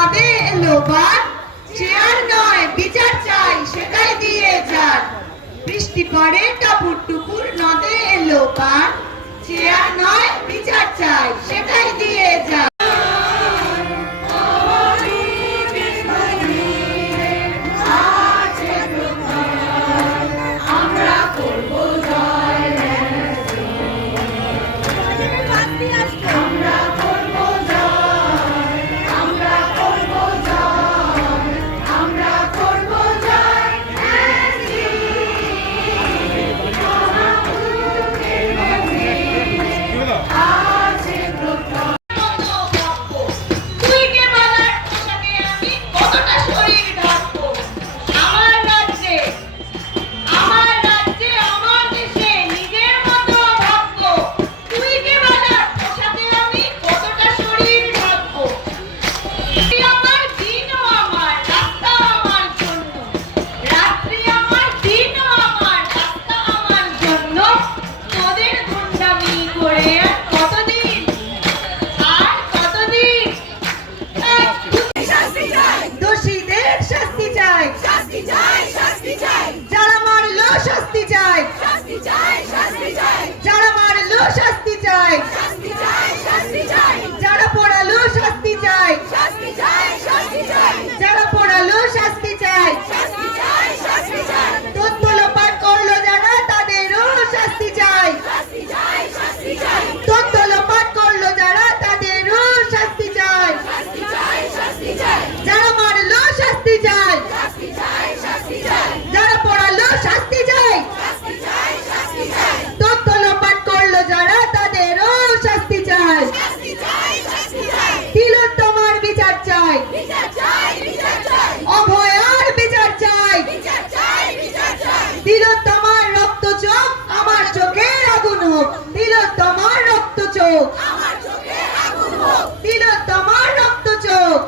নদে এলো বার চেয়ার নয়, বিচার চাই, সেটাই দিয়ে যান। বৃষ্টি পড়ে টাপুর টুপুর নদে এলো বার চেয়ার নয় হোক। তিলোত্তমার রক্ত চোখ।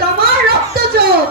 তোমার রক্ত চোখ।